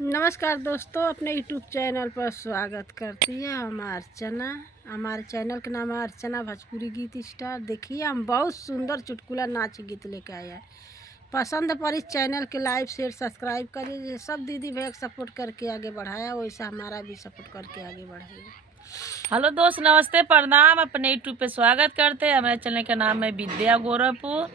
नमस्कार दोस्तों, अपने यूट्यूब चैनल पर स्वागत करती है हमारे चैनल का नाम है अर्चना भोजपुरी गीत स्टार। देखिए, हम बहुत सुंदर चुटकुला नाच गीत लेके आए हैं। पसंद पर इस चैनल के लाइक शेयर सब्सक्राइब करिए। सब दीदी भैया सपोर्ट करके आगे बढ़ाया, वैसा हमारा भी सपोर्ट करके आगे बढ़ाइए। हेलो दोस्त, नमस्ते, प्रणाम। अपने यूट्यूब पे स्वागत करते हैं। हमारे चैनल का नाम है विद्या गोरखपुर।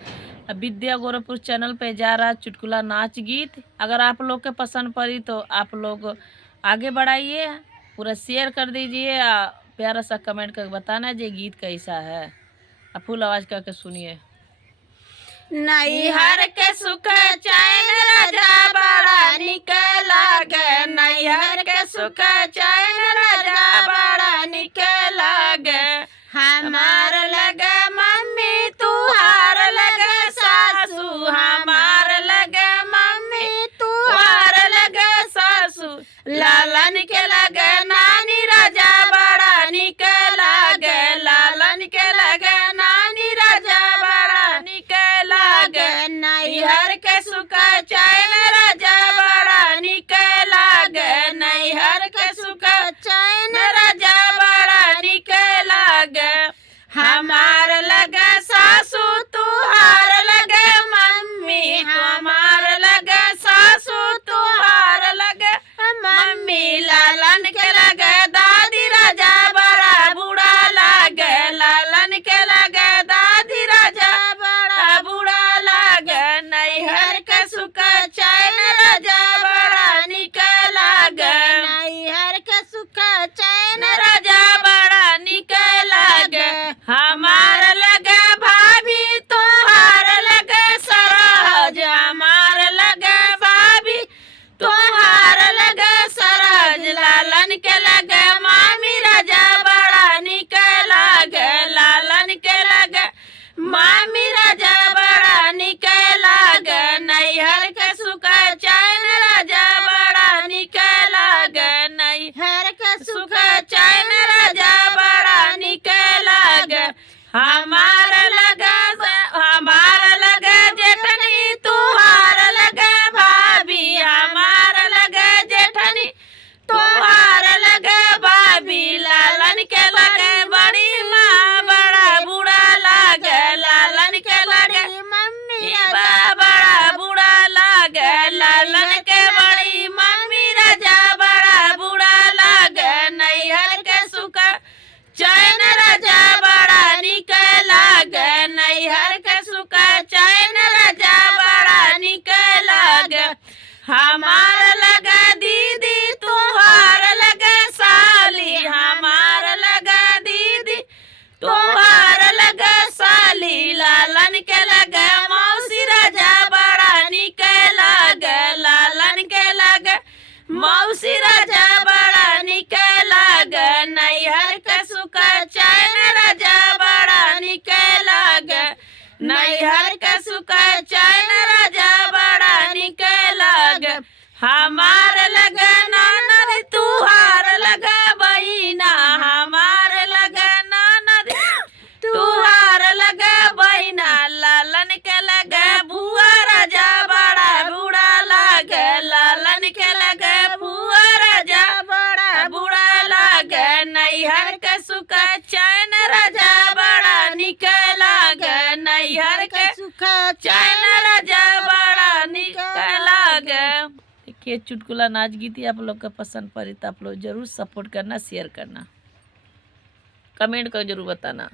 विद्या गोरखपुर चैनल पे जा रहा चुटकुला नाच गीत। अगर आप लोग के पसंद पड़ी तो आप लोग आगे बढ़ाइए, पूरा शेयर कर दीजिए, प्यारा सा कमेंट करके बताना ये गीत कैसा है। आप फुल आवाज करके सुनिए। नैहर के सुख चैन राजा बड़ा निक लागे, नैहर के सुख चैन राजा बड़ा निक लागे। हमार लगे मम्मी तुहार लगे सासू, हमार लगे मम्मी तुहार लगे सासू। लालन के लगे नानी राजा बड़ा निक लागे, लालन के लगे नानी राजा बड़ा निक लागे। नैहर के सुख चैन राजा बड़ा निक लागे, नैहर के सुख चैन राजा बड़ा निक लागे। हमार लगे सासू तुहार लगे मम्मी, हमार लगे सासू तुहार लगे मम्मी। लालन के लगे दादी राजा बड़ा बूढ़ा लागे, लालन के लगे दादी राजा बड़ा बूढ़ा लागे। नैहर के सुख चैन राजा बड़ा निक लागे, नैहर के सुख चैन राजा बड़ा निक लागे। हमार लगे भाभी तोहार लगे सरहज, हमार लगे भाभी तोहार लगे सरहज। लालन के लगे मामी राजा बड़ा निक लागे, लालन के लगे मामी राजा बड़ा निक लागे। नैहर के सुख चैन राजा बड़ा निक लागे, नैहर के सुख चैन राजा बड़ा निक लागे। हमार लगे जेठनी तुहार लगे भाभी, हमार लगे जेठनी तुहार लगे भाभी। लालन के लगे बड़ी माँ बड़ा बूढ़ा लागे, लालन के लगे मम्मी बड़ा बूढ़ा लागे। लालन के बड़ी मम्मी राजा बड़ा बूढ़ा लागे। नैहर के सुख चैन राजा बड़ा निक लागे, नैहर के सुख चैन राजा बड़ा निक लागे। हमार लगे दीदी तुहार लगे साली, हमार लगे दीदी तुहार लगे साली। लालन के लगे मौसी राजा बड़ा निक लागे, लालन के लगे मौसी राजा बड़ा निक लागे। नैहर के सुख चैन राजा बड़ा निक लागे, नैहर के सुख चैन राजा बड़ा निक लागे। हमार लगे ननद तुहार लगे बहिना, हमार लगे ननद तुहार लगे बहिना। लालन के लगे बुआ राजा बड़ा बूढ़ा लागे, लालन के लगे बुआ राजा बड़ा बूढ़ा लागे। नैहर के सुख चैन राजा बड़ा निक लागे, नैहर के सुख चैन राजा बड़ा निक लागे। देखिए, चुटकुला नाच गीत आप लोग का पसंद पड़े तो आप लोग जरूर सपोर्ट करना, शेयर करना, कमेंट कर जरूर बताना।